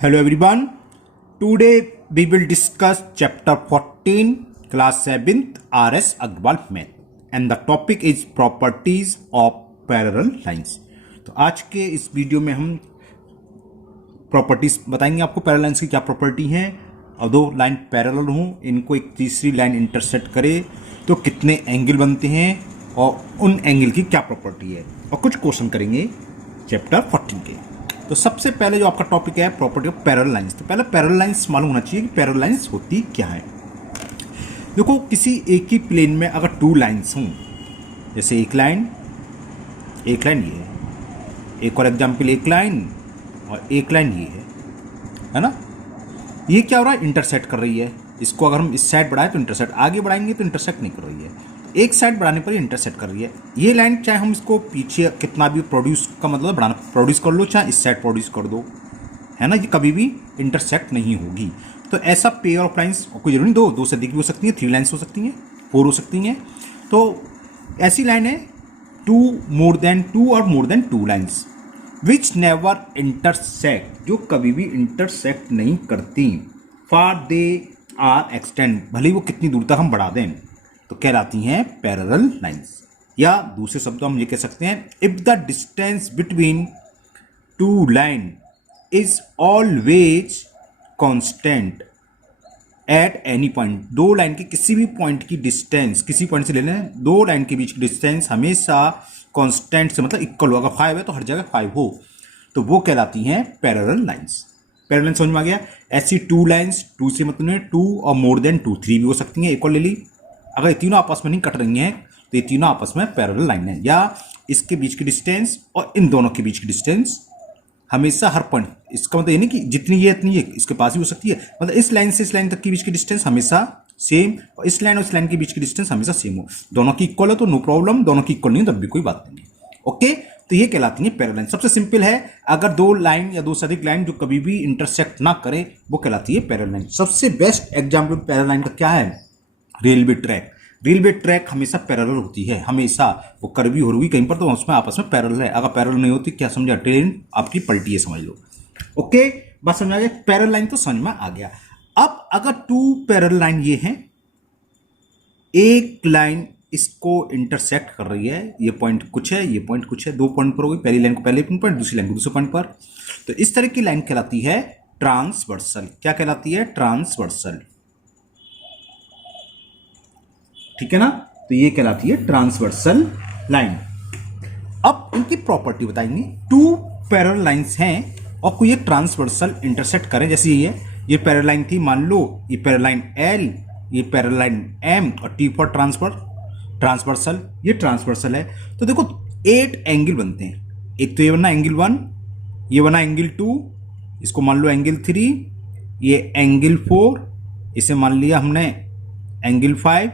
Hello everyone. Today we will discuss chapter 14 class 7th RS Agrawal math and the topic is properties of parallel lines. तो आज के इस video में हम properties बताएंगे आपको पैरेलल लाइंस की क्या प्रॉपर्टी हैं और दो लाइन पैरेलल हों इनको एक तीसरी लाइन इंटरसेक्ट करे तो कितने एंगल बनते हैं और उन एंगल की क्या प्रॉपर्टी है और कुछ क्वेश्चन करेंगे चैप्टर 14 के। तो सबसे पहले जो आपका टॉपिक है प्रॉपर्टी ऑफ पैरेलल लाइंस। तो पहले पैरेलल लाइंस मालूम होना चाहिए कि पैरेलल लाइंस होती क्या है। देखो किसी एक ही प्लेन में अगर टू लाइंस हों, जैसे एक लाइन ये है, एक और एग्जाम्पल एक लाइन और एक लाइन ये है ना। ये क्या हो रहा है, इंटरसेक्ट कर रही है। इसको अगर हम इस साइड बढ़ाएं तो इंटरसेक्ट, आगे बढ़ाएंगे तो इंटरसेक्ट नहीं कर रही है, एक साइड बढ़ाने पर इंटरसेक्ट कर रही है। ये लाइन चाहे हम इसको पीछे कितना भी प्रोड्यूस का मतलब बढ़ाना प्रोड्यूस कर लो, चाहे इस साइड प्रोड्यूस कर दो, है ना, ये कभी भी इंटरसेक्ट नहीं होगी। तो ऐसा पेयर ऑफ लाइंस कोई जरूरी नहीं, दो से अधिक भी हो सकती है, 3 लाइन्स हो सकती हैं, 4 हो सकती हैं। तो ऐसी लाइन है more than two lines which never intersect, जो कभी भी इंटरसेक्ट नहीं करती, फार दे आर एक्सटेंड, भले ही वो कितनी दूर तक हम बढ़ा दें, तो कहलाती हैं पैरेलल लाइंस। या दूसरे शब्दों हम ये कह सकते हैं, if the distance between two line is always constant at any point, दो लाइन के किसी भी पॉइंट की डिस्टेंस, किसी पॉइंट से ले लें, दो लाइन के बीच की डिस्टेंस हमेशा कांस्टेंट से मतलब इक्वल हो। अगर 5 है तो हर जगह 5 हो, तो वो कहलाती हैं पैरेलल लाइंस। पैरेलल लाइन समझ में आ गया। ऐसी टू लाइंस, टू से मतलब 2 और मोर देन 2, 3 भी हो सकती हैं, एक और ले ली। अगर ये तीनों आपस में नहीं कट रही हैं तो ये तीनों आपस में पैरेलल लाइन है। या इसके बीच की डिस्टेंस और इन दोनों के बीच की डिस्टेंस हमेशा हर पॉइंट, इसका मतलब ये नहीं कि जितनी ये इतनी ये इसके पास ही हो सकती है, मतलब इस लाइन से इस लाइन तक के बीच की डिस्टेंस हमेशा सेम और इस लाइन के बीच की डिस्टेंस हमेशा सेम हो। दोनों की इक्वल है तो नो प्रॉब्लम, दोनों की इक्वल नहीं हो तब भी कोई बात नहीं है। ओके, तो ये कहलाती है पैरेलल लाइन। सबसे सिंपल है, अगर दो लाइन या दो से अधिक लाइन जो कभी भी इंटरसेक्ट ना करे वो कहलाती है पैरेलल लाइन। सबसे बेस्ट एग्जाम्पल पैरेलल लाइन का क्या है, रेलवे ट्रैक। रेलवे ट्रैक हमेशा पैरेलल होती है, हमेशा। वो कर्वी हो रही कहीं पर तो उसमें आपस में पैरेलल है। अगर पैरेलल नहीं होती क्या समझा, ट्रेन आपकी पलटी है समझ लो। ओके, बात समझ आ गया। पैरेलल लाइन तो समझ में आ गया। अब अगर टू पैरेलल लाइन ये हैं, एक लाइन इसको इंटरसेक्ट कर रही है, ये पॉइंट कुछ है, ये पॉइंट कुछ है, 2 पॉइंट पर होगी, पहली लाइन को पहले पॉइंट, दूसरी लाइन को दूसरे पॉइंट पर, तो इस तरह की लाइन कहलाती है ट्रांसवर्सल। क्या कहलाती है, ट्रांसवर्सल। ठीक है ना, तो ये कहलाती है ट्रांसवर्सल लाइन। अब इनकी प्रॉपर्टी बताएंगे। टू पैरेलल लाइंस हैं और कोई एक ट्रांसवर्सल इंटरसेक्ट करें, जैसे ये पैरेलल लाइन थी, मान लो ये पैरेलल लाइन L, ये पैरेलल लाइन M और T फॉर ट्रांसवर्सल, ये ट्रांसवर्सल है। तो देखो 8 एंगल बनते हैं। एक तो ये बना एंगल 1, ये बना एंगल 2, इसको मान लो एंगल 3, ये एंगल 4, इसे मान लिया हमने एंगल 5,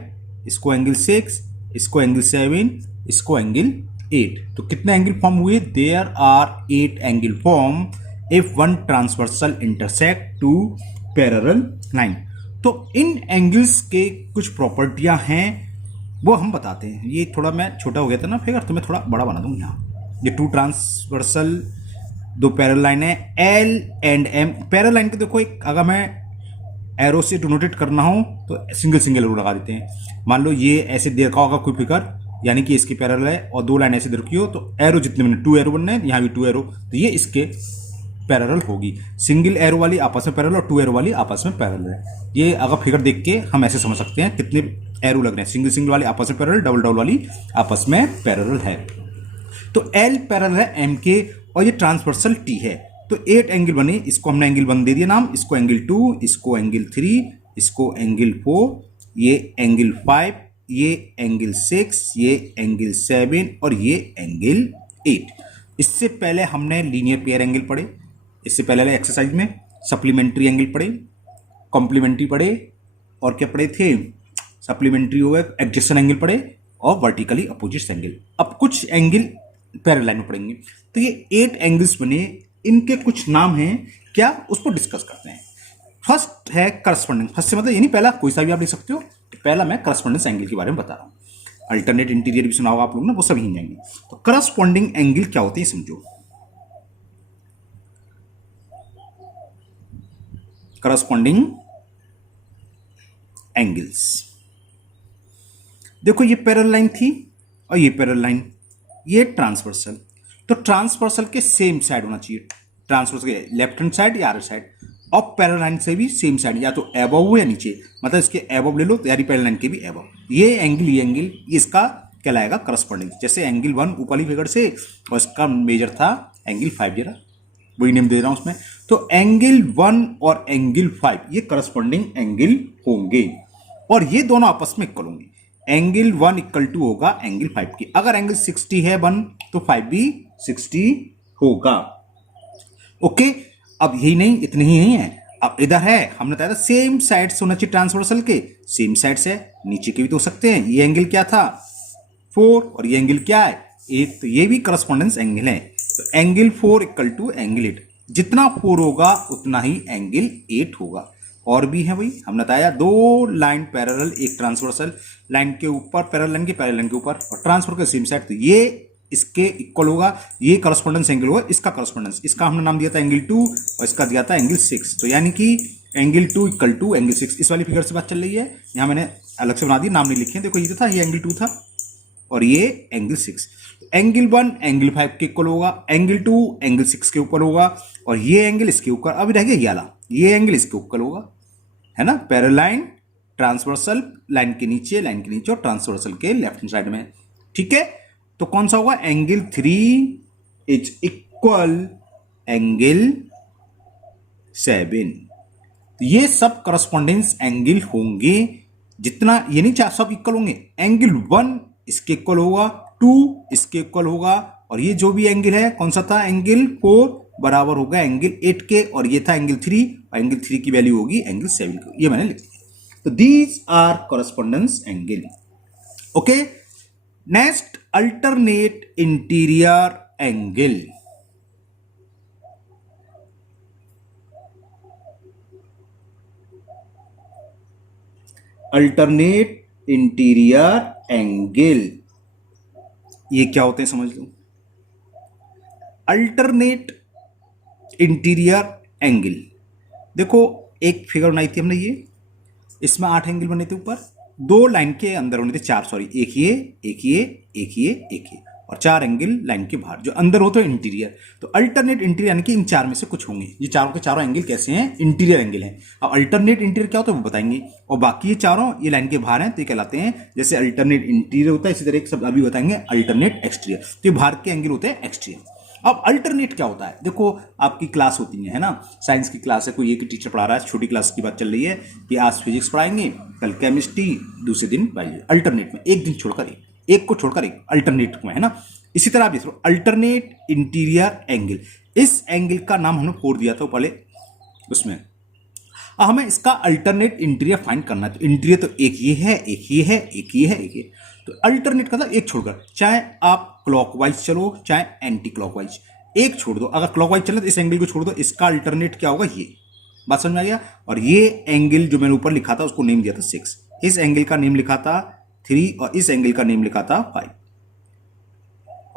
इसको एंगल 6, इसको एंगल 7, इसको एंगल 8। तो कितने एंगल फॉर्म हुए, there are 8 angle form if one transversal intersect two parallel line. तो इन एंगल्स के कुछ प्रॉपर्टियां हैं वो हम बताते हैं। ये थोड़ा मैं छोटा हो गया था ना फिगर, तो मैं थोड़ा बड़ा बना दूंगा यहाँ। ये टू ट्रांसवर्सल दो पैरेलल लाइन है L and M। Parallel line को देखो, एक अगर मैं एरो से डिनोटेट करना हो तो सिंगल एरो लगा देते हैं। मान लो ये ऐसे दे रखा होगा कोई फिगर, यानी कि इसकी पैरेलल है और दो लाइन ऐसे दे रखी हो, तो एरो जितने बने 2 एरो बनने हैं, यहाँ भी 2 एरो, तो ये इसके पैरेलल होगी। सिंगल एरो वाली आपस में पैरेलल और 2 एरो वाली आपस में पैरेलल है। ये अगर फिगर देख के हम ऐसे समझ सकते हैं कितने एरो लग रहे हैं। सिंगल वाली आपस में पैरेलल, डबल वाली आपस में पैरेलल है। तो L पैरेलल है M के और ये ट्रांसवर्सल T है। तो 8 एंगल बने, इसको हमने एंगल 1 दे दिया नाम, इसको एंगल 2, इसको एंगल 3, इसको एंगल 4, ये एंगल 5, ये एंगल 6, ये एंगल 7 और ये एंगल 8। इससे पहले हमने लीनियर पेयर एंगल पढ़े, इससे पहले एक्सरसाइज में सप्लीमेंट्री एंगल पढ़े, कॉम्प्लीमेंट्री पढ़े और क्या पढ़े थे, सप्लीमेंट्री हो गए, एडजेसेंट एंगल पढ़े और वर्टिकली अपोजिट एंगल। अब कुछ एंगल पैरेलल लाइन में पढ़ेंगे। तो ये 8 एंगल्स बने, इनके कुछ नाम हैं क्या, उसको डिस्कस करते हैं। फर्स्ट है करस्पॉन्डिंग। फर्स्ट से मतलब ये नहीं पहला, कोई सा भी आप लिख सकते हो। पहला मैं करस्पॉन्डेंस एंगल के बारे में बता रहा हूँ। अल्टरनेट इंटीरियर भी सुना होगा आप लोग ने, वो सभी ही जाएंगे। तो करस्पॉन्डिंग एंगल क्या होते हैं समझो। Corresponding angles. देखो ये पैरेलल लाइन थी और ये पैरेलल लाइन, ये ट्रांसवर्सल। तो ट्रांसवर्सल के सेम साइड होना चाहिए, ट्रांसवर्सल के लेफ्ट हैंड साइड या राइट साइड, और पैरेलल लाइन से भी सेम साइड, या तो अबव हो या नीचे, मतलब इसके अबव ले लो यानी पैरेलल लाइन के भी अबव। ये एंगल ये इसका कहलाएगा करस्पॉन्डिंग। जैसे एंगल 1 ऊपर वाली फिगर से और इसका मेजर था एंगल 5, जरा वही नेम दे रहा हूं उसमें। तो एंगल 1 और एंगल 5 ये करस्पॉन्डिंग एंगल होंगे और ये दोनों आपस में इक्वल होंगे। एंगल 1 इक्वल टू होगा एंगल 5 की। अगर एंगल 60 है 1 तो 5 भी 60 होगा। ओके, अब यही नहीं, इतने ही नहीं है, अब इधर है, हमने बताया था सेम साइड से होना चाहिए ट्रांसवर्सल के, सेम साइड से नीचे के भी तो हो सकते हैं। ये एंगल क्या था 4 और ये एंगल क्या है 8, तो ये भी करस्पॉन्डेंस एंगल है। तो एंगल 4 इक्वल टू एंगल 8, जितना 4 होगा उतना ही एंगल 8 होगा। और भी है भाई, हमने बताया दो लाइन पैरेलल, एक ट्रांसवर्सल लाइन के ऊपर, पैरेलल लाइन के ऊपर और ट्रांसफर के सेम साइड, तो ये इसके इक्वल होगा, ये करस्पॉन्डेंस एंगल होगा, इसका करस्पॉन्डेंस, इसका हमने नाम दिया था एंगल 2 और इसका दिया था एंगल 6। तो यानी कि एंगल 2 इक्वल टू एंगल 6। इस वाली फिगर से बात चल रही है, यहां मैंने अलग से बना दी, नाम नहीं लिखे। देखो ये था, ये एंगल 2 था और ये एंगल 6। एंगल 1 एंगल 5 के इक्वल होगा, एंगल 2 एंगल 6 के ऊपर होगा और ये एंगल इसके ऊपर, अभी रह गया ये वाला, ये एंगल इसके ऊपर होगा, है ना। पैरेलल लाइन ट्रांसवर्सल लाइन के नीचे और ट्रांसवर्सल के लेफ्ट हैंड साइड में, ठीक है। तो कौन सा होगा, एंगल 3 इज इक्वल एंगल 7। तो ये सब करस्पॉन्डेंस एंगल होंगे, जितना ये नहीं चाह सब इक्वल होंगे। एंगल 1 इसके इक्वल होगा, 2 इसके इक्वल होगा और ये जो भी एंगल है कौन सा था, एंगल 4 बराबर होगा एंगल 8 के, और ये था एंगल 3 और एंगल 3 की वैल्यू होगी एंगल 7 की, ये मैंने लिख दिया। तो these are correspondence angle. Okay, next alternate interior angle. Alternate interior angle, ये क्या होते हैं समझ लो। अल्टरनेट इंटीरियर एंगल, देखो एक फिगर बनाई थी हमने, ये इसमें 8 एंगल बने थे ऊपर, 2 लाइन के अंदर होने थे, 4 सॉरी, एक ये एक ये एक ये एक ये और 4 एंगल लाइन के बाहर, जो अंदर हो तो इंटीरियर। तो अल्टरनेट इंटीरियर यानी कि इन 4 में से कुछ होंगे। ये चारों के चारों एंगल कैसे हैं, इंटीरियर एंगल हैं। अब अल्टरनेट इंटीरियर क्या होता है वो बताएंगे, और बाकी ये चारों ये लाइन के बाहर हैं तो ये कहलाते हैं, जैसे अल्टरनेट इंटीरियर होता है इसी तरह एक शब्द अभी बताएंगे अल्टरनेट एक्सटीरियर, तो ये बाहर के एंगल होते हैं एक्सटीरियर। अब अल्टरनेट क्या होता है, देखो आपकी क्लास होती है ना, साइंस की क्लास है, कोई एक टीचर पढ़ा रहा है, छोटी क्लास की बात चल रही है कि आज फिजिक्स पढ़ाएंगे, कल केमिस्ट्री, दूसरे दिन बायोलॉजी, अल्टरनेट में एक दिन छोड़कर एक को छोड़कर एक अल्टरनेट में, है ना। इसी तरह आप देखो अल्टरनेट इंटीरियर एंगल, इस एंगल का नाम हमने 4 दिया था पहले उसमें। अब हमें इसका अल्टरनेट इंटीरियर फाइंड करना है। तो इंटीरियर तो एक ये है, एक ये है, एक ये है, एक ये, तो अल्टरनेट का एक छोड़कर, चाहे आप क्लॉकवाइज चलो चाहे एंटी क्लॉकवाइज, एक छोड़ दो। अगर क्लॉकवाइज चले तो इस एंगल को छोड़ दो, इसका अल्टरनेट क्या होगा, ये बात समझ में आ गया। और ये एंगल जो मैंने ऊपर लिखा था उसको नेम दिया था 6, इस एंगल का नेम लिखा था 3 और इस एंगल का नेम लिखा था 5।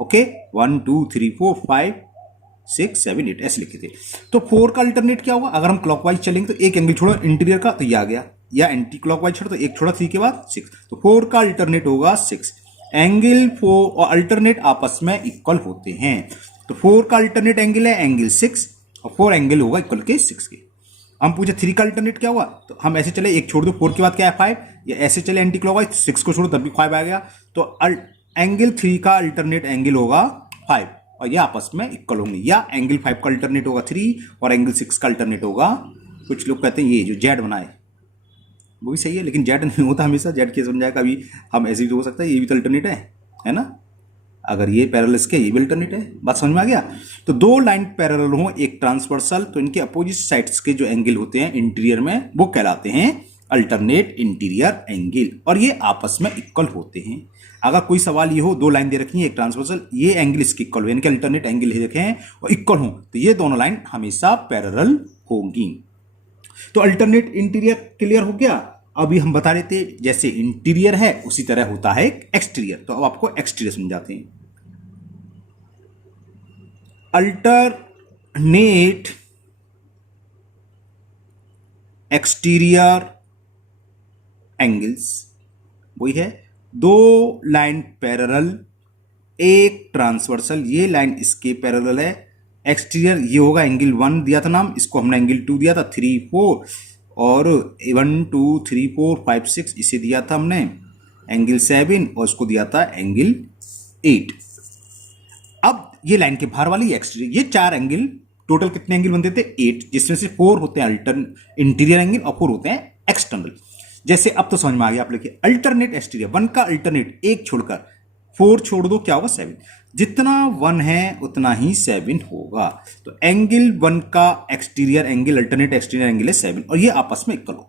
ओके, 1 2 3 4 5 6 7 8 ऐसे लिखे थे। तो 4 का अल्टरनेट क्या होगा, अगर हम क्लॉकवाइज चलेंगे तो एक एंगल छोड़ो इंटीरियर का तो ये आ गया, या एंटी क्लॉकवाइज छोड़ो तो एक छोड़ा 3 के बाद 6, तो 4 का अल्टरनेट होगा 6। एंगल 4 और अल्टरनेट आपस में इक्वल होते हैं, तो 4 का अल्टरनेट एंगल है एंगल 6 और 4 एंगल होगा इक्वल के 6 के। हम पूछे 3 का अल्टरनेट क्या हुआ, तो हम ऐसे चले एक छोड़ दो, 4 के बाद क्या है 5, या ऐसे चले एंटी क्लॉकवाइज 6 को छोड़ो तब भी 5 आ गया, तो एंगल 3 का अल्टरनेट एंगल होगा 5 और ये आपस में इक्वल होंगे, या एंगल 5 का अल्टरनेट होगा 3 और एंगल 6 का अल्टरनेट होगा, कुछ लोग कहते हैं ये जो जेड बनाए वो भी सही है, लेकिन जेड नहीं होता हमेशा, जेड कैसे बन जाएगा, अभी हम ऐसे भी हो सकता है, ये भी तो अल्टरनेट है ना। अगर ये पैरेलल इसके, ये भी अल्टरनेट है, बात समझ में आ गया। तो 2 लाइन पैरेलल हो, एक ट्रांसवर्सल, तो इनके अपोजिट साइड्स के जो एंगल होते हैं इंटीरियर में वो कहलाते हैं अल्टरनेट इंटीरियर एंगल, और ये आपस में इक्वल होते हैं। अगर कोई सवाल ये हो, 2 लाइन दे रखी है एक ट्रांसवर्सल, ये एंगल इसके इक्वल हो, यानी कि अल्टरनेट एंगल दे रखे हैं और इक्वल हो, तो ये दोनों लाइन हमेशा पैरेलल होंगी। तो अल्टरनेट इंटीरियर क्लियर हो गया। अभी हम बता रहे थे जैसे इंटीरियर है उसी तरह होता है एक्सटीरियर, तो अब आपको एक्सटीरियर समझाते हैं। अल्टरनेट एक्सटीरियर एंगल्स, वही है, दो लाइन पैरेलल, एक ट्रांसवर्सल, ये लाइन इसके पैरेलल है। एक्सटीरियर ये होगा एंगल 1 दिया था नाम, इसको हमने एंगल 2 दिया था, 3 4 और 1 2 3 4 5 6 इसे दिया था हमने एंगल 7 और इसको दिया था एंगल 8। अब ये लाइन के बाहर वाली एक्सटीरियर, ये चार एंगल, टोटल कितने एंगल बनते थे 8, जिसमें से 4 होते हैं इंटीरियर एंगल और 4 होते हैं एक्सटर्नल। जैसे अब तो समझ में आ गया, आप लिखिए अल्टरनेट एक्सटीरियर, 1 का अल्टरनेट, एक छोड़कर 4 छोड़ दो, क्या होगा 7, जितना 1 है उतना ही 7 होगा। तो एंगल 1 का exterior angle, alternate exterior angle है 7 और ये आपस में इक्वल हो,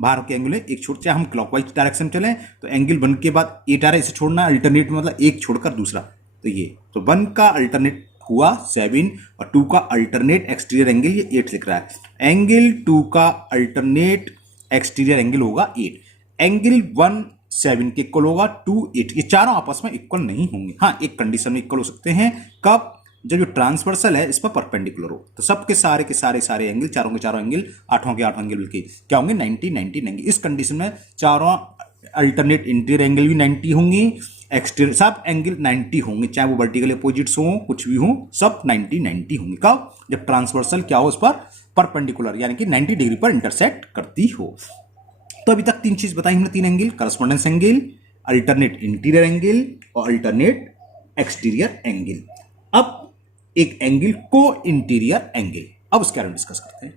बाहर के एंगल है एक छोड़, चाहे हम क्लॉकवाइज डायरेक्शन चले तो एंगल 1 के बाद 8 आ रहा है, इसे छोड़ना, अल्टरनेट मतलब एक छोड़कर दूसरा, तो ये, तो 1 का अल्टरनेट हुआ 7 और 2 का अल्टरनेट एक्सटीरियर एंगल ये 8 लिख रहा है। एंगल 2 का अल्टरनेट एक्सटीरियर एंगल होगा 8, एंगल 1 7 के इक्वल होगा, 2 8, ये चारों आपस में इक्वल नहीं होंगे। हाँ, एक कंडीशन में इक्वल हो सकते हैं, कब, जब जो ट्रांसवर्सल है इस पर परपेंडिकुलर हो, तो सबके सारे के सारे एंगल, चारों के चारों एंगल, आठों के आठों एंगल मिलके क्या होंगे 90 90 90। इस कंडीशन में चारों अल्टरनेट इंटीरियर एंगल भी 90 होंगे, एक्सटीरियर सब एंगल 90 होंगे, चाहे वो वर्टिकल अपोजिट्स हो, कुछ भी हो, सब 90 90 होंगे। कब, जब ट्रांसवर्सल क्या हो, उस पर परपेंडिकुलर यानी कि 90 डिग्री पर इंटरसेक्ट करती हो। तो अभी तक 3 चीज बताई हमने, 3 angle, correspondence angle, alternate interior angle और अल्टरनेट एक्सटीरियर एंगल। अब एक एंगल को इंटीरियर एंगल, अब उसके बारे में डिस्कस करते हैं।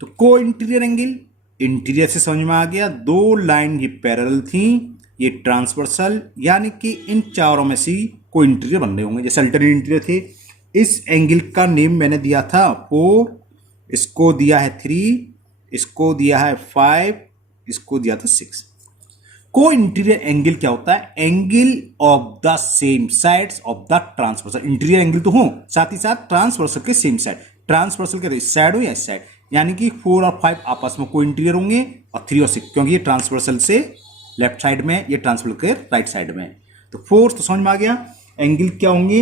तो को इंटीरियर एंगल, इंटीरियर से समझ में आ गया, दो लाइन ये पैरेलल थी, ये ट्रांसवर्सल, यानी कि इन चारों में से को इंटीरियर बन रहे होंगे, जैसे अल्टरनेट इंटीरियर थे। इस एंगल का नेम मैंने दिया था 4, इसको दिया है 3, इसको दिया है 5, इसको दिया था 6। को इंटीरियर एंगल क्या होता है, angle of the same sides of the transversal. Interior angle तो हो, साथ ही साथ ट्रांसवर्सल के सेम साइड, ट्रांसवर्सल के इस साइड हो या इस साइड, यानी कि 4 और 5 आपस में को इंटीरियर होंगे और 3 और 6, क्योंकि ये ट्रांसवर्सल से लेफ्ट साइड में, ये ट्रांसवर्सल के राइट साइड में। तो 4 तो समझ में आ गया, एंगल क्या होंगे,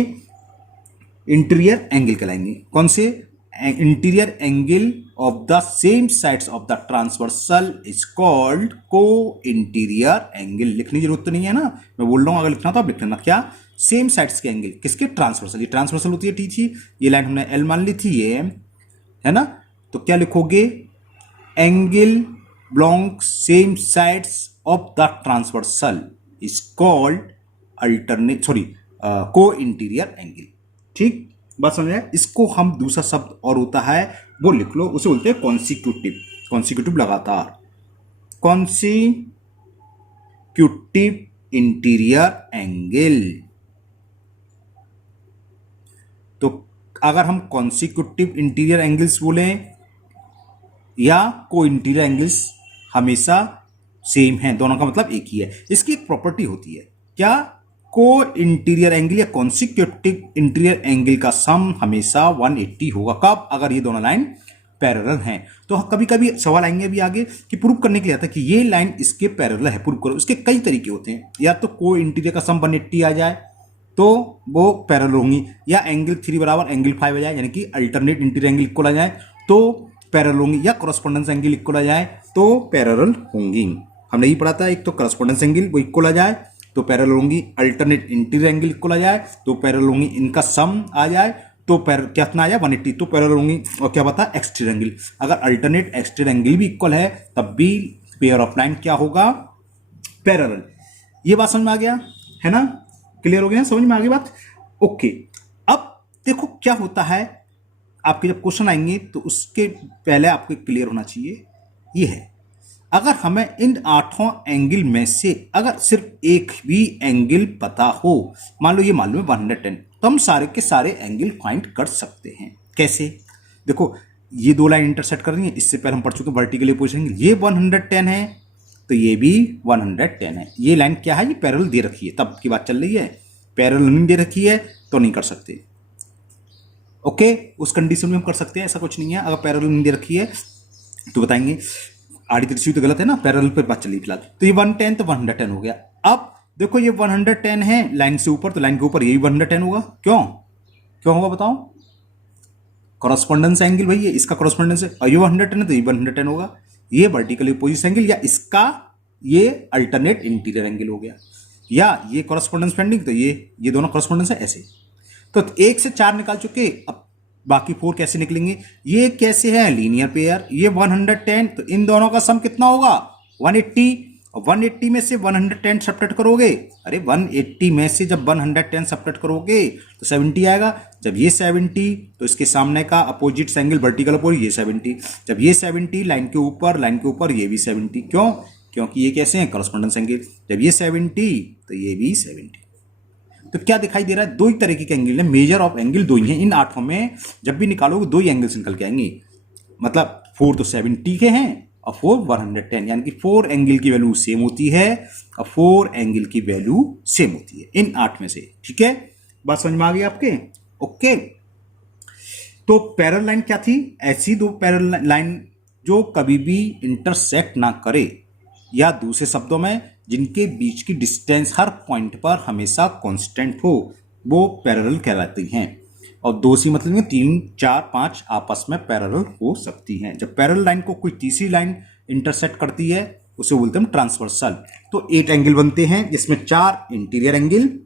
इंटीरियर एंगल कहलाएंगे। कौन से, interior angle of the same sides of the transversal is called को इंटीरियर एंगल। लिखने की जरूरत तो नहीं है ना, मैं बोल रहा हूं, अगर लिखना तो आप लिख लेना, क्या, सेम साइड्स के एंगल, किसके, ट्रांसवर्सल। ये ट्रांसवर्सल होती है टी थी, ये लाइन हमने एल मान ली थी, ये है ना, तो क्या लिखोगे, angle belong same sides of the transversal is called alternate, sorry, को इंटीरियर एंगल। ठीक, बात समझ आए। इसको हम दूसरा शब्द और होता है वो लिख लो, उसे बोलते हैं कॉन्सिक्यूटिव, कॉन्सिक्यूटिव लगातार, कॉन्सिक्यूटिव इंटीरियर एंगल। तो अगर हम कॉन्सिक्यूटिव इंटीरियर एंगल्स बोले या को इंटीरियर एंगल्स, हमेशा सेम है, दोनों का मतलब एक ही है। इसकी एक प्रॉपर्टी होती है, क्या, को इंटीरियर एंगल या कॉन्सिक्यूटिव इंटीरियर एंगल का सम हमेशा 180 होगा। कब, अगर ये दोनों लाइन पैरेलल हैं। तो कभी कभी सवाल आएंगे अभी आगे कि प्रूव करने के लिए आता है कि ये लाइन इसके पैरेलल है, प्रूव करो। इसके कई तरीके होते हैं, या तो को इंटीरियर का सम 180 आ जाए तो वो पैरेलल होंगी, या एंगल 3 बराबर एंगल 5 आ जाए, यानी कि अल्टरनेट इंटीरियर एंगल इक्वल आ जाए तो पैरेलल होंगी, या कॉरेस्पॉन्डेंस एंगल इक्वल आ जाए तो पैरेलल होंगी। हमने यही पढ़ा था, एक तो कॉरेस्पॉन्डेंस एंगल वो इक्वल आ जाए तो पैरेलल होंगी, अल्टरनेट इंटीरियर एंगल इक्वल आ जाए तो पैरेलल होंगी, इनका सम आ जाए तो कितना आ जाए 180 तो पैरेलल होंगी। और क्या बता, एक्सटीरियर एंगल, अगर अल्टरनेट एक्सटीरियर एंगल भी इक्वल है तब भी पेयर ऑफ लाइन क्या होगा, पैरेलल। ये बात समझ में आ गया है ना, क्लियर हो गया, समझ में आ गई बात, ओके। अब देखो क्या होता है, आपके जब क्वेश्चन आएंगे तो उसके पहले आपको क्लियर होना चाहिए, ये है, अगर हमें इन 8 एंगल में से अगर सिर्फ एक भी एंगल पता हो, मान लो ये मालूम है 110, तो हम सारे के सारे एंगल फाइंड कर सकते हैं। कैसे, देखो ये दो लाइन इंटरसेक्ट कर रही है, इससे पहले हम पढ़ चुके वर्टिकल अपोजिशन एंगल, ये 110 है तो ये भी 110 है। ये लाइन क्या है, ये पैरेलल दे रखी है, तब की बात चल रही है, पैरेलल नहीं दे रखी है तो नहीं कर सकते। ओके, उस कंडीशन में हम कर सकते हैं, ऐसा कुछ नहीं है। अगर पैरेलल नहीं दे रखी है तो बताएंगे, आड़ी तिरछी तो गलत है ना, पैरेलल पे बात चली फिलहाल। तो ये 110 तो 110 हो गया। अब देखो ये 110 है लाइन से ऊपर, तो लाइन के ऊपर ये भी 110 होगा। क्यों, क्यों होगा बताओ, कॉरस्पॉन्डेंस एंगल भाई ये इसका कॉरस्पॉन्डेंस है और ये 110 है तो ये 110 होगा। ये वर्टिकल अपोजिट एंगल या इसका ये अल्टरनेट इंटीरियर एंगल हो गया, या ये कॉरस्पॉन्डेंस पेंडिंग तो ये दोनों कॉरस्पॉन्डेंस है ऐसे। तो 1 से 4 निकाल चुके, अब बाकी 4 कैसे निकलेंगे? ये कैसे है लीनियर पेयर, ये 110, तो इन दोनों का सम कितना होगा 180, और 180 में से 110 सब्ट्रैक्ट करोगे, अरे 180 में से जब 110 सब्ट्रैक्ट करोगे तो 70 आएगा। जब ये 70 तो इसके सामने का अपोजिट एंगल वर्टिकल अपोजिट ये 70, जब ये 70 लाइन के ऊपर ये भी 70, क्यों? क्योंकि ये कैसे हैं कॉरस्पॉन्डेंस एंगल। जब ये 70 तो ये भी 70। तो क्या दिखाई दे रहा है? दो ही तरीके के एंगल है, मेजर ऑफ एंगल दो ही हैं। इन आठों में जब भी निकालोगे दो ही एंगल्स निकल के आएंगे, मतलब 4 तो 70 के हैं और 4 110, यानी कि 4 एंगल की वैल्यू सेम होती है और 4 एंगल की वैल्यू सेम होती है इन 8 में से। ठीक है, बात समझ में आ गई आपके? ओके, तो पैरेलल लाइन क्या थी? ऐसी दो पैरेलल लाइन जो कभी भी इंटरसेक्ट ना करे, या दूसरे शब्दों में जिनके बीच की डिस्टेंस हर पॉइंट पर हमेशा कांस्टेंट हो, वो पैरेलल कहलाती हैं। और दो सी मतलब 3 4 5 आपस में पैरेलल हो सकती हैं। जब पैरेलल लाइन को कोई तीसरी लाइन इंटरसेक्ट करती है उसे बोलते हैं ट्रांसवर्सल। तो 8 एंगल बनते हैं जिसमें 4 इंटीरियर एंगल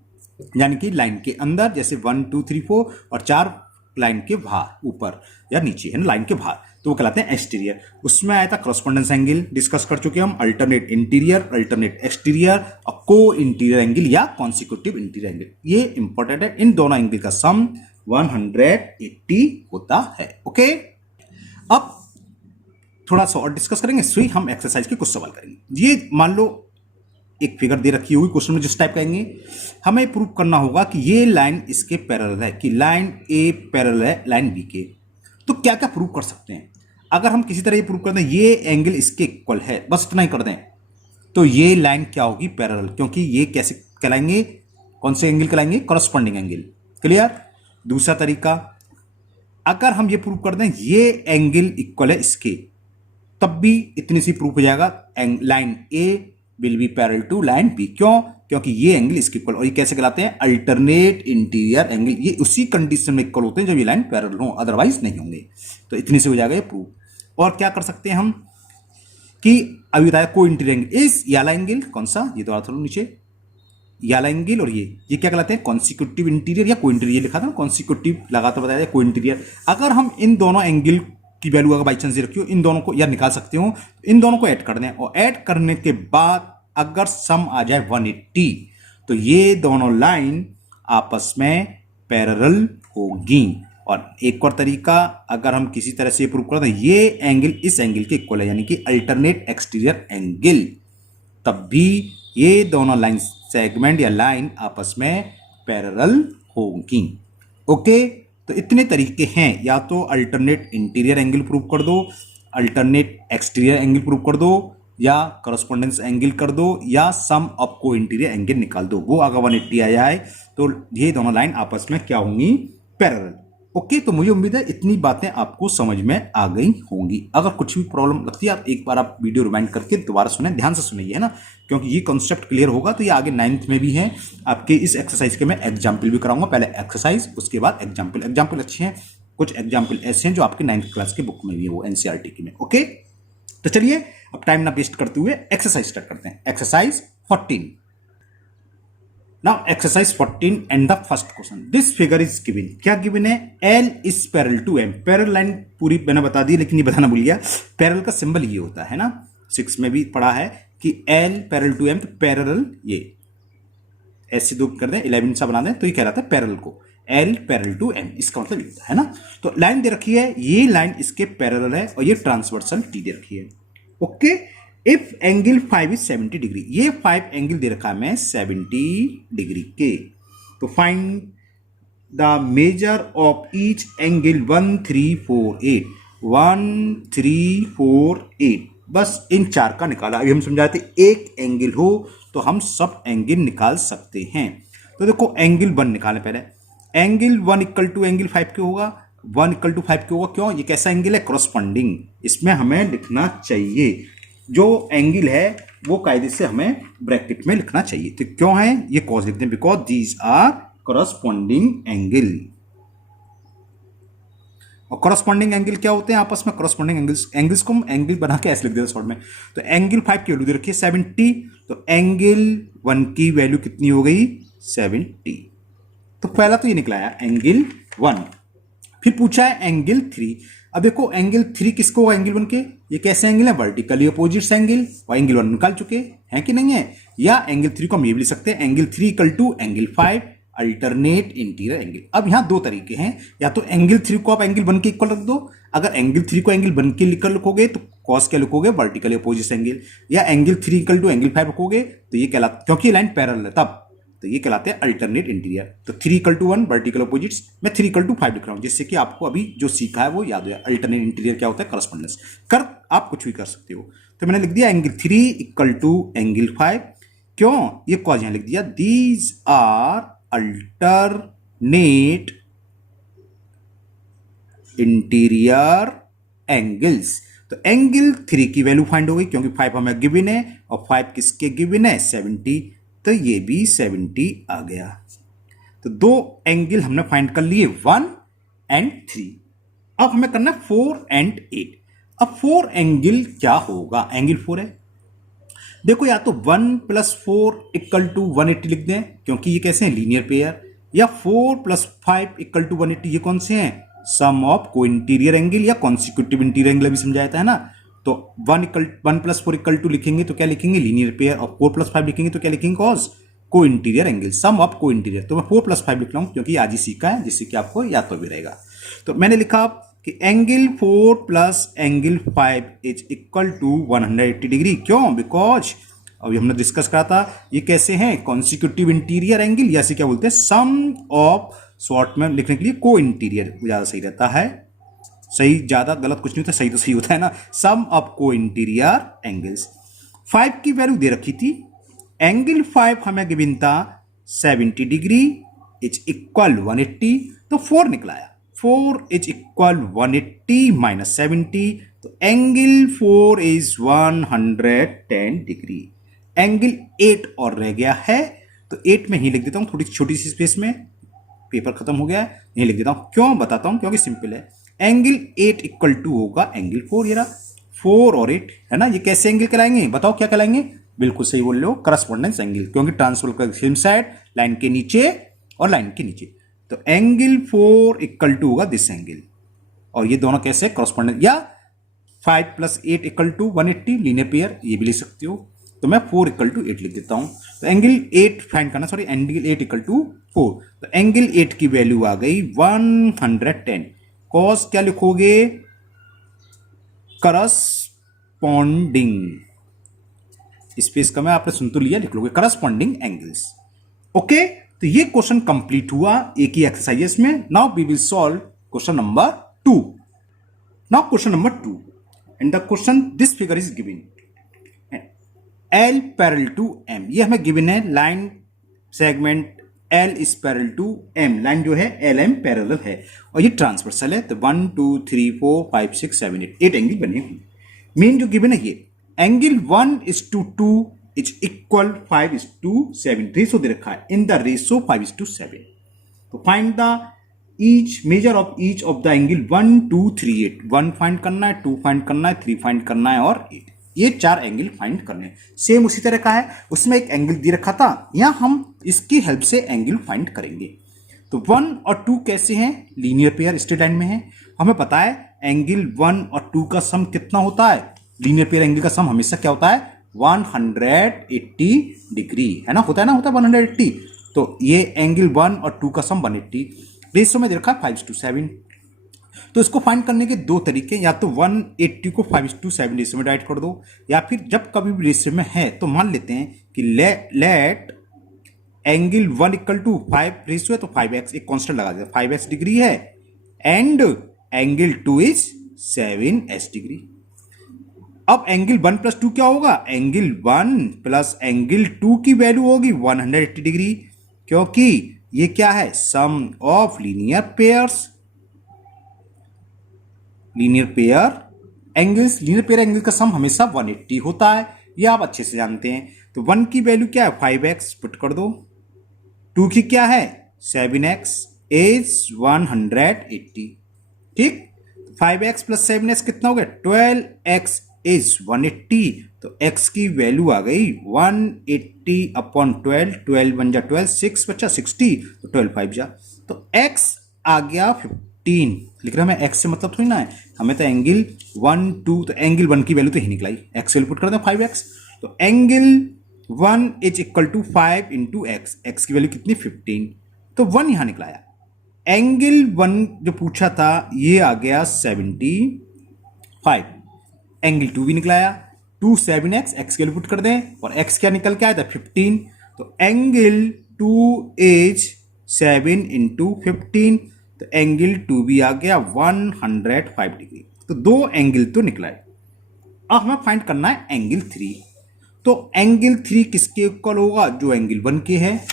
यानी कि लाइन के अंदर, जैसे 1 2 3 4, और 4 लाइन के बाहर ऊपर या नीचे है ना, लाइन के बाहर, तो वो कहलाते हैं एक्सटीरियर। उसमें आया था करस्पॉन्डेंस एंगल, डिस्कस कर चुके हम, अल्टरनेट इंटीरियर, अल्टरनेट एक्सटीरियर और को इंटीरियर एंगल या कॉन्सिक्यूटिव इंटीरियर एंगल। ये इंपॉर्टेंट है। इन दोनों एंगल का सम 180 होता है। ओके, अब थोड़ा सा और डिस्कस करेंगे, फिर हम एक्सरसाइज के कुछ सवाल करेंगे। ये मान लो एक फिगर दे रखी होगी, क्वेश्चन में जिस टाइप कहेंगे, हमें प्रूव करना होगा कि ये लाइन इसके पैरेलल है, कि लाइन ए पैरेलल है लाइन बी के। तो क्या क्या प्रूव कर सकते हैं? अगर हम किसी तरह ये प्रूव कर दें ये एंगल इसके इक्वल है, बस इतना ही कर दें, तो ये लाइन क्या होगी पैरेलल, क्योंकि ये कैसे कहलाएंगे, कौन से एंगल कहलाएंगे? Corresponding angle. क्लियर? दूसरा तरीका, अगर हम ये प्रूव कर दें ये एंगल इक्वल है इसके, तब भी इतनी सी प्रूफ हो जाएगा, line A will be parallel to line B. क्यों? क्योंकि ये एंगल इसके इक्वल, और ये कैसे कहलाते हैं? Alternate interior angle. ये उसी कंडीशन में इक्वल होते हैं जब ये लाइन पैरेलल हो, अदरवाइज नहीं होंगे। तो इतनी से हो जाएगा ये प्रूफ। और क्या कर सकते हैं हम कि अभी बताया को इंटीरियर एंगल इस याला एंगल, कौन सा? ये तो थोड़ा नीचे याला एंगल, और ये क्या कहलाते हैं? कॉन्सिक्यूटिव इंटीरियर या को इंटीरियर लिखा था ना, कॉन्सिक्यूटिव लगाकर बताया को इंटीरियर। अगर हम इन दोनों एंगल की वैल्यू अगर बाई चांस रखी हो, इन दोनों को या निकाल सकते हो, इन दोनों को ऐड कर दें, और ऐड करने के बाद अगर सम आ जाए 180, तो ये दोनों लाइन आपस में पैरेलल होगी। और एक और तरीका, अगर हम किसी तरह से प्रूव कर दें ये एंगल इस एंगल के इक्वल है, यानी कि अल्टरनेट एक्सटीरियर एंगल, तब भी ये दोनों लाइन सेगमेंट या लाइन आपस में पैरेलल होगी। ओके, तो इतने तरीके हैं, या तो अल्टरनेट इंटीरियर एंगल प्रूव कर दो, अल्टरनेट एक्सटीरियर एंगल प्रूव कर दो, या करस्पॉन्डेंस एंगल कर दो, या सम ऑफ को इंटीरियर एंगल निकाल दो। वो अगर 180 आ जाए तो ये दोनों लाइन आपस में क्या होंगी? पैरेलल। ओके, तो मुझे उम्मीद है इतनी बातें आपको समझ में आ गई होंगी। अगर कुछ भी प्रॉब्लम लगती है, आप एक बार आप वीडियो रिवाइंड करके दोबारा सुने, ध्यान से सुनिए, है ना, क्योंकि ये कॉन्सेप्ट क्लियर होगा तो ये आगे 9th में भी है आपके। इस एक्सरसाइज के मैं एग्जाम्पल भी कराऊंगा, पहले एक्सरसाइज उसके बाद एग्जाम्पल। एग्जाम्पल अच्छे हैं, कुछ एग्जाम्पल ऐसे हैं जो आपके 9th क्लास के बुक में भी है, वो एनसीईआरटी की में। ओके, तो चलिए अब टाइम ना वेस्ट करते हुए एक्सरसाइज स्टार्ट करते हैं। Exercise 14। Now exercise 14 and the first question. This figure is given. क्या given है? L is parallel to M. Parallel line पूरी मैंने बता दी, लेकिन ये बताना भूल गया, पैरेलल का सिंबल ये होता है ना, 6 में भी पढ़ा है कि L पैरेलल टू M, तो पैरेलल ये ऐसे दो कर दें, 11 सा बना दें, तो ये कह रहा था पैरेलल को L पैरेलल टू M, इसका मतलब ये होता है ना। तो लाइन दे रखी है, ये लाइन इसके पैरेलल है और ये ट्रांसवर्सल T दे रखी है। Okay, if angle 5 is 70 degree, ये 5 एंगल दे रखा है मैं 70 डिग्री के, तो find the measure of each angle 1348, 1348, बस इन 4 का निकाला। अभी हम समझा थे एक एंगल हो तो हम सब एंगल निकाल सकते हैं। तो देखो एंगल 1 निकालें पहले। एंगल 1 इक्वल टू एंगल 5 क्यों होगा? 1 इक्वल टू 5 क्यों होगा? क्यों? ये कैसा एंगल है? क्रॉसपॉन्डिंग। इसमें हमें लिखना चाहिए जो एंगल है वो कायदे से हमें ब्रैकेट में लिखना चाहिए। तो क्यों है? ये कॉज लिखते हैं, because these are corresponding angle. और करस्पॉन्डिंग एंगल क्या होते हैं आपस में, करस्पॉन्डिंग एंगल्स को हम एंगल बना के ऐसे लिख देते हैं शॉर्ट में। तो एंगल 5 की वैल्यू दे रखी है 70, तो एंगल 1 की वैल्यू कितनी हो गई 70। तो पहला तो ये निकला है एंगल 1। फिर पूछा है एंगल 3। अब देखो एंगल 3 किसको होगा एंगल 1 के, ये कैसे एंगल है, वर्टिकली अपोजिट्स एंगल, और एंगल 1 निकाल चुके हैं कि नहीं है। या एंगल 3 को हम ये भी लिख सकते हैं angle 3 equal to angle 5 alternate interior angle. अब यहां दो तरीके हैं, या तो एंगल 3 को आप एंगल 1 के इक्वल रख दो, अगर एंगल 3 को एंगल 1 के लिखकर लिखोगे तो कॉस क्या लिखोगे, वर्टिकली अपोजिट एंगल, या एंगल 3 इक्वल टू एंगल 5 रखोगे तो ये कहलाता, क्योंकि ये लाइन पैरेलल है तब, तो ये कहलाते हैं अल्टरनेट इंटीरियर। तो 3 इक्वल टू 1 वर्टिकल अपोजिट्स, मैं 3 इक्वल टू 5 लिख रहा हूं जिससे कि आपको अभी जो सीखा है वो याद हो जाए। अल्टरनेट इंटीरियर क्या होता है, करस्पॉन्डेंस कर आप कुछ भी कर सकते हो। तो मैंने लिख दिया एंगल 3 इक्वल टू एंगल 5, क्यों ये कॉज यहां लिख दिया, these are alternate interior angles. तो एंगल 3 की वैल्यू फाइंड हो गई क्योंकि 5 हमें गिवन है, और 5 किसके गिवन है 70, तो ये भी 70 आ गया। तो दो एंगल हमने फाइंड कर लिए 1 एंड 3। अब हमें करना है 4 एंड 8। अब 4 एंगल क्या होगा, एंगल 4 है, देखो या तो 1 प्लस 4 इक्वल टू 180 लिख दें क्योंकि ये कैसे हैं लीनियर पेयर, या 4 प्लस 5 इक्वल टू 180, ये कौन से हैं, सम ऑफ को इंटीरियर एंगल या कॉन्सिक्यूटिव इंटीरियर एंगल अभी समझाया था, है ना। तो 1 प्लस 4 इक्वल टू लिखेंगे तो क्या लिखेंगे लीनियर पेयर, और 4 प्लस 5 लिखेंगे तो क्या लिखेंगे कॉस को इंटीरियर एंगल, सम ऑफ को इंटीरियर। तो मैं 4 प्लस 5 लिख रहा हूं क्योंकि आज ही सीखा है, जिससे कि आपको याद तो भी रहेगा। तो मैंने लिखा कि angle 4 plus angle 5 is equal to 180 degree, क्यों, बिकॉज अभी हमने डिस्कस करा था ये कैसे हैं कॉन्सिक्यूटिव इंटीरियर एंगल, या ऐसे क्या बोलते हैं सम ऑफ, शॉर्ट में लिखने के लिए को इंटीरियर ज्यादा सही रहता है, सही ज्यादा गलत कुछ नहीं होता, सही तो सही होता है ना, सम ऑफ को इंटीरियर एंगल्स। 5 की वैल्यू दे रखी थी, एंगल 5 हमें गिवन था 70 डिग्री इज इक्वल 180, तो 4 निकलाया, 4 इज इक्वल 180 माइनस 70, तो एंगल 4 इज 110 डिग्री। एंगल 8 और रह गया है, तो 8 में ही लिख देता हूं, थोड़ी छोटी सी स्पेस में, पेपर खत्म हो गया है, यही लिख देता हूं, क्यों बताता हूं, क्योंकि सिंपल है। एंगल 8 इक्वल टू होगा एंगल 4, ये रहा 4 और 8, है ना। ये कैसे एंगल कहलाएंगे, बताओ क्या कहलाएंगे, बिल्कुल सही बोल रहे हो, करस्पॉन्डेंस एंगल, क्योंकि ट्रांसफर का सेम साइड, लाइन के नीचे और लाइन के नीचे। तो एंगल 4 इक्वल टू होगा दिस एंगल, और ये दोनों कैसे करस्पॉन्डेंस, या 5 plus 8 equal to 180 linear pair, ये भी लिख सकते हो। तो मैं 4 इक्वल टू 8 लिख देता हूं। तो एंगल 8 फाइंड करना, सॉरी एंगल 8 इक्वल टू 4, तो एंगल 8 की वैल्यू आ गई 110। कॉस क्या लिखोगे, करस्पॉन्डिंग, स्पेस का मैं आपने सुन तो लिया, लिख लोगे करस्पॉन्डिंग एंगल्स। ओके, तो ये क्वेश्चन कंप्लीट हुआ एक ही एक्सरसाइज में। Now we will solve question number 2। Now question number 2, and the question this figure is given L parallel to M, ये हमें गिवन है line segment L is parallel to M, line जो है LM parallel है, और ये transversal है। तो 1 2 3 4 5 6 7 8 एंगल बने हुए। मेन जो गिवन है ये एंगल 1:2 इज इक्वल 5:7, रेशो दे रखा है, इन द रेशो 5:7। तो find the each measure of each of the angle 1 2 3 8, 1 find करना है, 2 फाइंड करना है, 3 फाइंड करना है, और 8, ये 4 एंगल फाइंड करने हैं। सेम उसी तरह का है, उसमें एक एंगल दे रखा था, यहां हम इसकी हेल्प से एंगल फाइंड करेंगे। तो 1 और 2 कैसे हैं, लीनियर पेयर स्ट्रेट लाइन में है। हमें पता है एंगल 1 और 2 का सम कितना होता है, लीनियर पेयर एंगल का सम हमेशा क्या होता है 180 डिग्री, है ना, होता है ना, होता है 180। तो ये एंगल 1 और 2 का सम 180, रेशो में दे रखा है 5:7। तो इसको फाइंड करने के दो तरीके, या तो 180 को 5:7 रेशियो में डिवाइड कर दो, या फिर जब कभी भी रेशियो में है तो मान लेते हैं कि let angle 1 equal to 5 ratio है, तो 5x एक कांस्टेंट लगा दिया, 5x डिग्री है, and angle 2 is 7s degree. अब एंगल 1 प्लस 2 क्या होगा, एंगल 1 प्लस एंगल 2 की वैल्यू होगी 180 डिग्री, क्योंकि ये क्या है sum of linear pairs, linear pair angles, linear pair angle का सम हमेशा 180 होता है, ये आप अच्छे से जानते हैं। तो 1 की वैल्यू क्या है 5x पुट कर दो, 2 की क्या है 7x इज 180, ठीक। 5x प्लस 7x कितना हो गया 12x इज 180, तो x की वैल्यू आ गई 180 अपॉन 12, 12 बन जा 12, 6 बचा 60, तो 12 5 जा, तो x आ गया 15। लिख रहा मैं x से मतलब थोड़ी ना है, हमें तो एंगल 1 2, तो एंगल 1 की वैल्यू तो ही निकलाई, x वैल्यू पुट कर दें 5x, तो एंगल 1 is equal to 5 into x, x की वैल्यू कितनी 15, तो 1 यहां निकलाया। एंगल 1 जो पूछा था ये आ गया 75, एंगल 2 भी निकलाया 2 7x, एक्स की वैल्यू पुट कर दें, और x क्या निकल के आया था 15, तो एंगल 2 इज 7 इंटू 15, तो एंगल 2 भी आ गया 105 डिग्री, तो दो एंगल तो निकलाए। अब हमें फाइंड करना है एंगल 3, तो एंगल 3 किसके इक्वल होगा, जो एंगल 1 के है,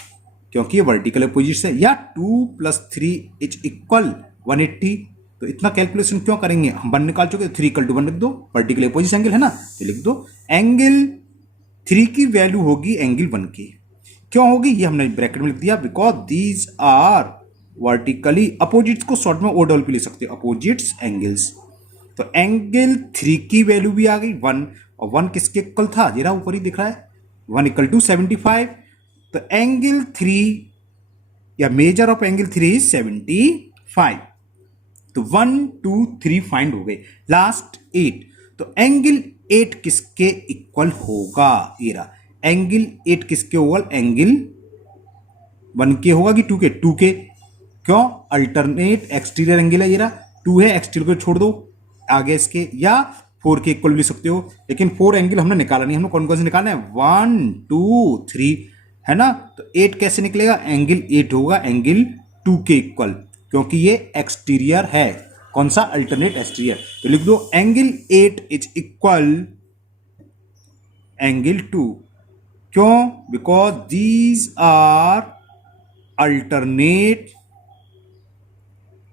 क्योंकि ये वर्टिकल अपोजिट है, या 2 + 3 इज इक्वल 180, तो इतना कैलकुलेशन क्यों करेंगे, हम 1 निकाल चुके, 3 = 1 लिख दो, वर्टिकल अपोजिट एंगल है ना, तो लिख दो एंगल 3 की वैल्यू होगी एंगल 1 की, क्यों होगी ये हमने ब्रैकेट में लिख दिया, because these are vertically opposites को शॉर्ट में ओ पे लिख सकते हो, अपोजिट्स एंगल्स, तो एंगल 3 की वैल्यू भी आ गई 1, और 1 किसके इक्वल था, जरा ऊपर ही दिख रहा है 1 = 75, तो एंगल 3 या मेजर ऑफ एंगल 3 इज 75, तो 1 2 3 फाइंड हो गए, लास्ट 8, तो एंगल 8 किसके इक्वल होगा, ये रहा एंगल 8 किसके होगा, एंगल 1 के होगा कि 2 के, 2 के, क्यों अल्टरनेट एक्सटीरियर एंगल है, ये रहा 2 है, एक्सटीरियर को छोड़ दो आगे इसके, या 4 के इक्वल भी सकते हो, लेकिन 4 एंगल हमने निकाला नहीं, हमने कौन कौन से निकालना है 1 2 3 है ना, तो 8 कैसे निकलेगा, एंगल 8 होगा एंगल 2 के इक्वल, क्योंकि ये एक्सटीरियर है, कौन सा अल्टरनेट एक्सटीरियर, तो लिख दो एंगल 8 इज इक्वल एंगल 2, क्यों, because these are alternate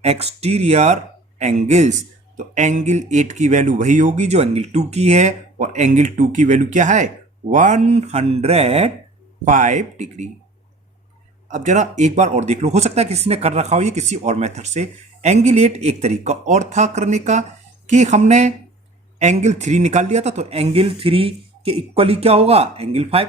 exterior angles, तो एंगल 8 की वैल्यू वही होगी जो एंगल 2 की है, और एंगल 2 की वैल्यू क्या है 105 डिग्री। अब जरा एक बार और देख लो, हो सकता है किसी ने कर रखा हो ये किसी और मेथड से। एंगल 8 एक तरीका और था करने का कि हमने एंगल 3 निकाल लिया था, तो एंगल 3 के इक्वली क्या होगा एंगल 5,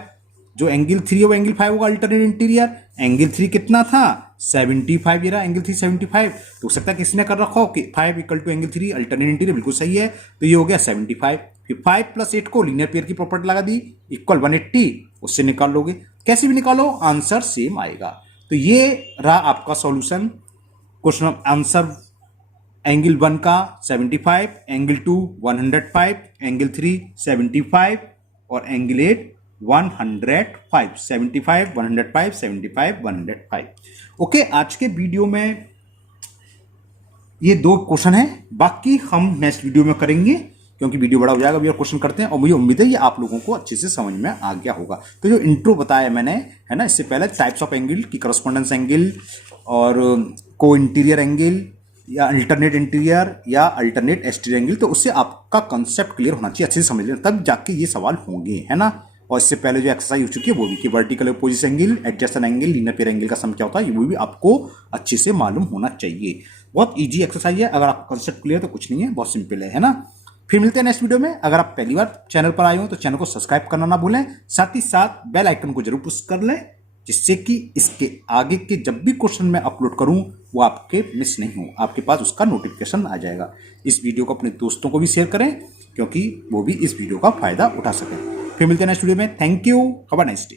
जो एंगल 3 होगा एंगल 5 होगा अल्टरनेट इंटीरियर, एंगल 3 कितना था 75, ये रहा एंगल 3 75, तो हो सकता है किसी ने कर रखा हो कि 5 = एंगल 3 अल्टरनेट इंटीरियर, बिल्कुल सही है, तो ये हो गया 75, फिर 5 + 8 को लीनियर पेयर की प्रॉपर्टी लगा दी इक्वल 180, उससे निकाल लोगे, कैसे भी निकालो आंसर सेम आएगा। तो ये रहा आपका सॉल्यूशन, क्वेश्चन आंसर एंगल 1 का 75, एंगल 2 105, एंगल 3 75 और एंगल 8 105, 75 105 75 105। ओके, आज के वीडियो में ये 2 क्वेश्चन है, बाकी हम नेक्स्ट वीडियो में करेंगे क्योंकि वीडियो बड़ा हो जाएगा, अभी और क्वेश्चन करते हैं, और मुझे उम्मीद है ये आप लोगों को अच्छे से समझ में आ गया होगा। तो जो इंट्रो बताया मैंने है ना, इससे पहले टाइप्स ऑफ एंगल की करस्पॉन्डेंस एंगल और को इंटीरियर एंगल या अल्टरनेट इंटीरियर या अल्टरनेट एक्सटीरियर एंगल, तो उससे आपका कंसेप्ट क्लियर होना चाहिए, अच्छे से समझ लेना, तब जाके ये सवाल होंगे, है ना। और इससे पहले जो एक्सरसाइज हो चुकी है वो भी कि vertical opposite angle, adjacent angle, linear pair angle का सम क्या होता है, वो भी आपको अच्छे से मालूम होना चाहिए। बहुत इजी एक्सरसाइज है, अगर आपका कंसेप्ट क्लियर तो कुछ नहीं है, बहुत सिंपल है ना। फिर मिलते हैं नेक्स्ट वीडियो में। अगर आप पहली बार चैनल पर आए हो तो चैनल को सब्सक्राइब करना ना भूलें, साथ ही साथ बेल आइकन को जरूर पुश कर लें, जिससे कि इसके आगे के जब भी क्वेश्चन मैं अपलोड करूं वो आपके मिस नहीं हो, आपके पास उसका नोटिफिकेशन आ जाएगा। इस वीडियो को अपने दोस्तों को भी शेयर करें क्योंकि वो भी इस वीडियो का फायदा उठा सकें। फिर मिलते हैं नेक्स्ट वीडियो में। Thank you, have a nice day.